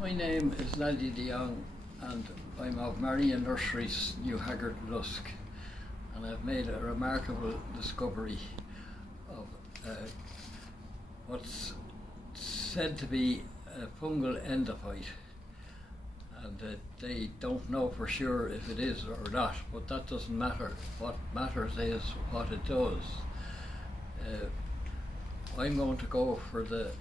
My name is Nadie de Jong and I'm of Marion Nurseries, New Haggard, Lusk, and I've made a remarkable discovery of what's said to be a fungal endophyte, and they don't know for sure if it is or not, but that doesn't matter. What matters is what it does. I'm going to go for the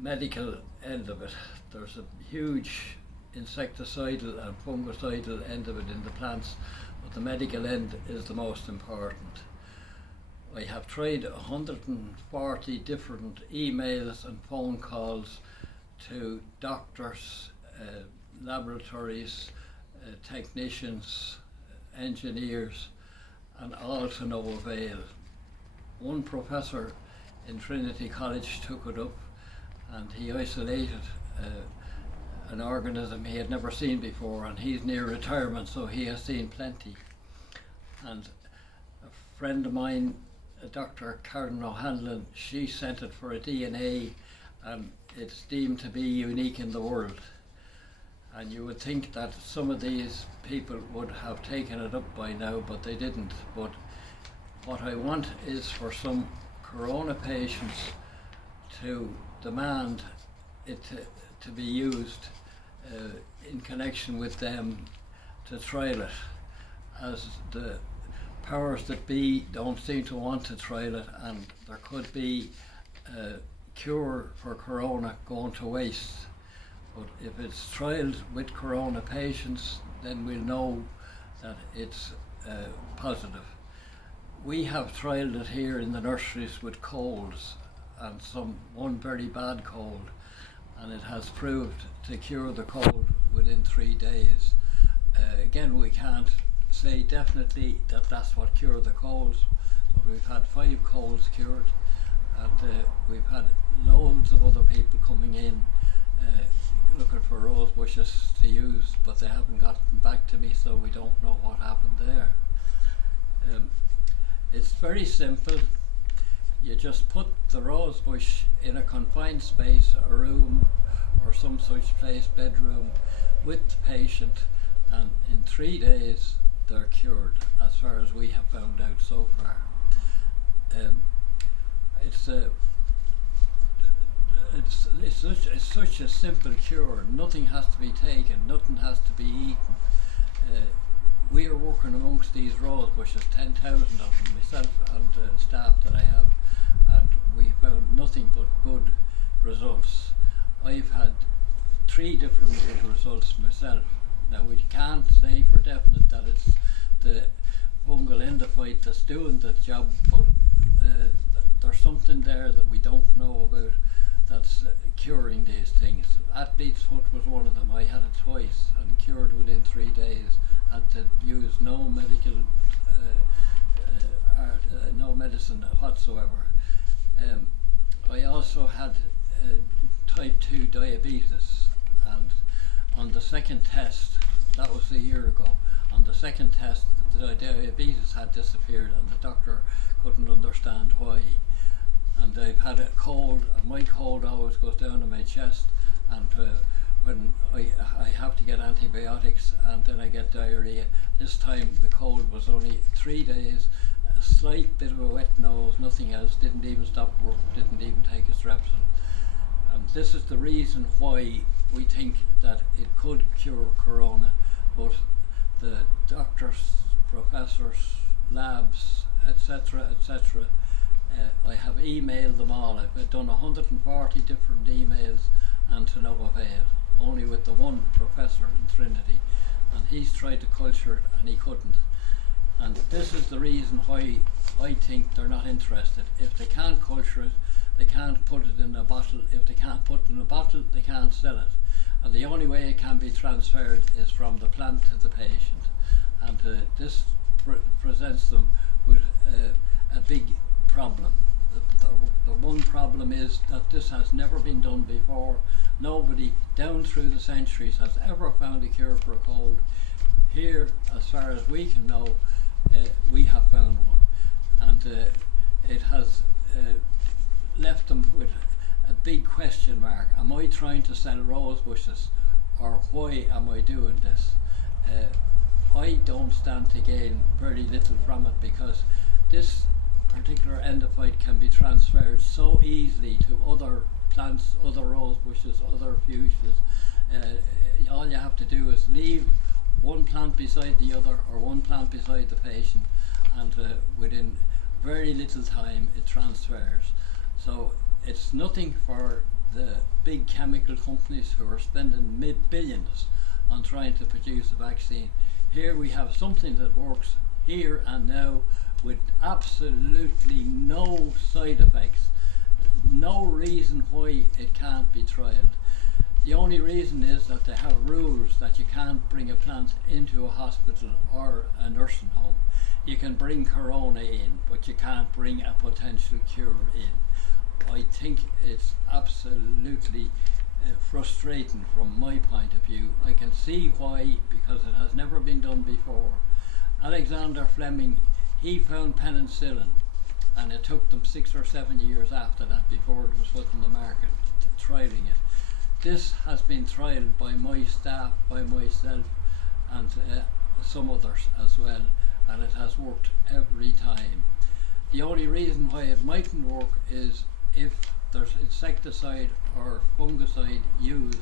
medical end of it. There's a huge insecticidal and fungicidal end of it in the plants, but the medical end is the most important. I have tried 140 different emails and phone calls to doctors, laboratories, technicians, engineers, and all to no avail. One professor in Trinity College took it up and he isolated an organism he had never seen before, and he's near retirement, so he has seen plenty. And a friend of mine, Dr. Karen O'Hanlon, she sent it for a DNA, and it's deemed to be unique in the world. And you would think that some of these people would have taken it up by now, but they didn't. But what I want is for some corona patients to demand it to be used in connection with them, to trial it, as the powers that be don't seem to want to trial it, and there could be a cure for corona going to waste. But if it's trialled with corona patients, then we'll know that it's positive. We have trialled it here in the nurseries with colds, and one very bad cold, and it has proved to cure the cold within 3 days. Again, we can't say definitely that that's what cured the colds, but we've had 5 colds cured, and we've had loads of other people coming in looking for rose bushes to use, but they haven't gotten back to me, so we don't know what happened there. It's very simple. You just put the rose bush in a confined space, a room or some such place, bedroom, with the patient, and in 3 days they're cured, as far as we have found out so far. It's such a simple cure. Nothing has to be taken, nothing has to be eaten. We are working amongst these rose bushes, 10,000 of them, myself and staff that I have, and we found nothing but good results. I've had 3 different good results myself. Now, we can't say for definite that it's the fungal endophyte that's doing the job, but there's something there that we don't know about that's curing these things. Athlete's foot was one of them. I had it twice and cured within 3 days. Had to use no medicine whatsoever. I also had type 2 diabetes, and on the second test, that was a year ago, on the second test the diabetes had disappeared, and the doctor couldn't understand why. And I've had a cold, and my cold always goes down to my chest, and when I have to get antibiotics, and then I get diarrhea. This time the cold was only 3 days, a slight bit of a wet nose, nothing else, didn't even stop work, didn't even take a strepsil. And this is the reason why we think that it could cure corona, but the doctors, professors, labs, etc., I have emailed them all. I've done 140 different emails and to no avail, only with the one professor in Trinity, and he's tried to culture it and he couldn't. And this is the reason why I think they're not interested. If they can't culture it, they can't put it in a bottle. If they can't put it in a bottle, they can't sell it. And the only way it can be transferred is from the plant to the patient. And this presents them with a big problem. The one problem is that this has never been done before. Nobody down through the centuries has ever found a cure for a cold. Here, as far as we can know, we have found one, and it has left them with a big question mark. Am I trying to sell rose bushes, or why am I doing this? I don't stand to gain very little from it, because this particular endophyte can be transferred so easily to other plants, other rose bushes, other fuchsias. All you have to do is leave one plant beside the other, or one plant beside the patient, and within very little time it transfers. So it's nothing for the big chemical companies who are spending billions on trying to produce a vaccine. Here we have something that works here and now with absolutely no side effects. No reason why it can't be trialled. The only reason is that they have rules that you can't bring a plant into a hospital or a nursing home. You can bring corona in, but you can't bring a potential cure in. I think it's absolutely frustrating from my point of view. I can see why, because it has never been done before. Alexander Fleming, he found penicillin, and it took them 6 or 7 years after that before it was put in the market, trialling it. This has been trialled by my staff, by myself, and some others as well, and it has worked every time. The only reason why it mightn't work is if there's insecticide or fungicide used,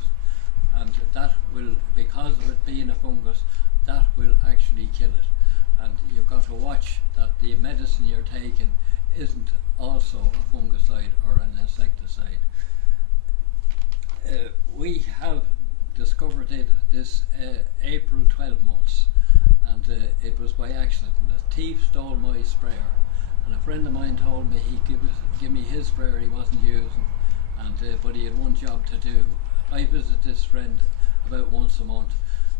and that will, because of it being a fungus, that will actually kill it. And you've got to watch that the medicine you're taking isn't also a fungicide or an insecticide. We have discovered this April 12 months, and it was by accident. A thief stole my sprayer, and a friend of mine told me he'd give me his sprayer he wasn't using, and but he had one job to do. I visit this friend about once a month.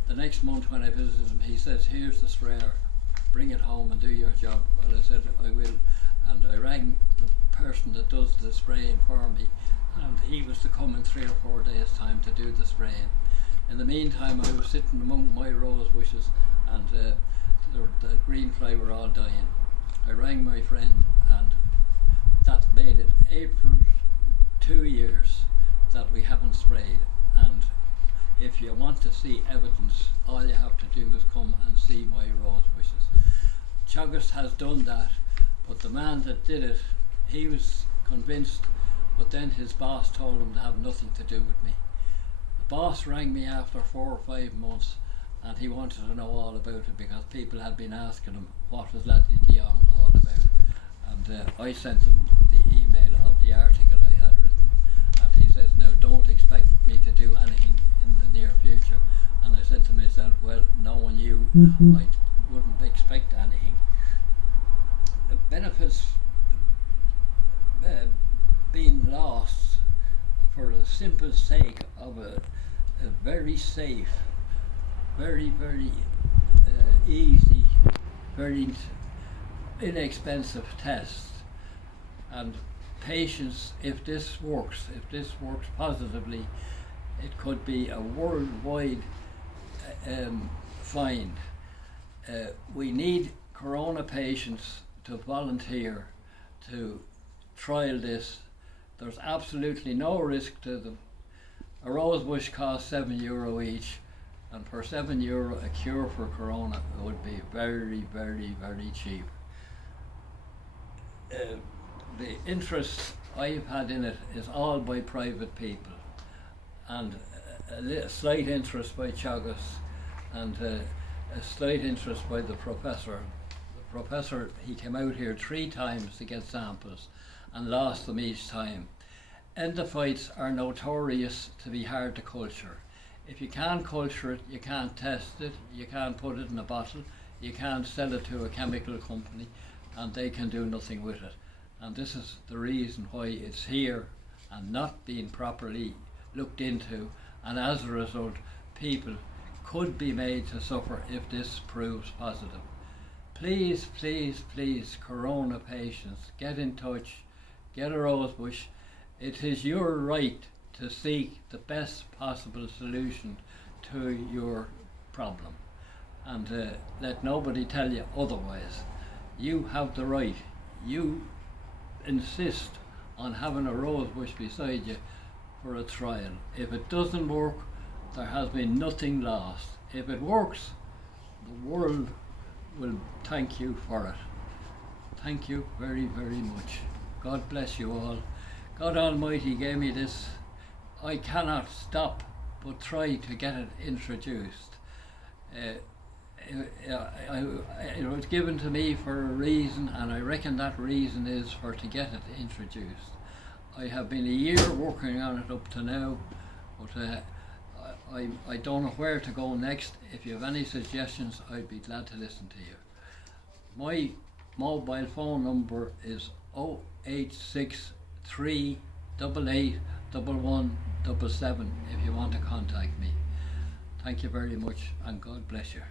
The next month when I visited him, he says, "Here's the sprayer, bring it home and do your job." Well, I said, "I will," and I rang the person that does the spraying for me, and he was to come in 3 or 4 days' time to do the spraying. In the meantime, I was sitting among my rose bushes, and the green fly were all dying. I rang my friend, and that made it April 2 years that we haven't sprayed. And if you want to see evidence, all you have to do is come and see my rose bushes. Teagasc has done that, but the man that did it, he was convinced, but then his boss told him to have nothing to do with me. The boss rang me after 4 or 5 months, and he wanted to know all about it, because people had been asking him what was Ledley Dion all about. And I sent him the email of the article I had written, and he says, "Now don't expect me to do anything in the near future." And I said to myself, well, knowing you, I wouldn't expect anything. The benefits being lost for the simple sake of a very safe, very easy, very inexpensive test. And patients, if this works positively, it could be a worldwide find. We need corona patients to volunteer to trial this. There's absolutely no risk to them. A rose bush costs €7 each, and for €7 a cure for corona would be very cheap. The interest I've had in it is all by private people, and a slight interest by Teagasc, and a slight interest by the professor. The professor, he came out here 3 times to get samples and lost them each time. Endophytes are notorious to be hard to culture. If you can't culture it, you can't test it, you can't put it in a bottle, you can't sell it to a chemical company, and they can do nothing with it. And this is the reason why it's here and not being properly looked into, and as a result, people could be made to suffer if this proves positive. Please, corona patients, get in touch, get a rose bush. It is your right to seek the best possible solution to your problem, and let nobody tell you otherwise. You have the right. You insist on having a rose bush beside you for a trial. If it doesn't work, there has been nothing lost. If it works, the world will thank you for it. Thank you very, very much. God bless you all. God Almighty gave me this. I cannot stop but try to get it introduced. It was given to me for a reason, and I reckon that reason is for to get it introduced. I have been a year working on it up to now, but I don't know where to go next. If you have any suggestions, I'd be glad to listen to you. My mobile phone number is 0863 88 1177 if you want to contact me. Thank you very much, and God bless you.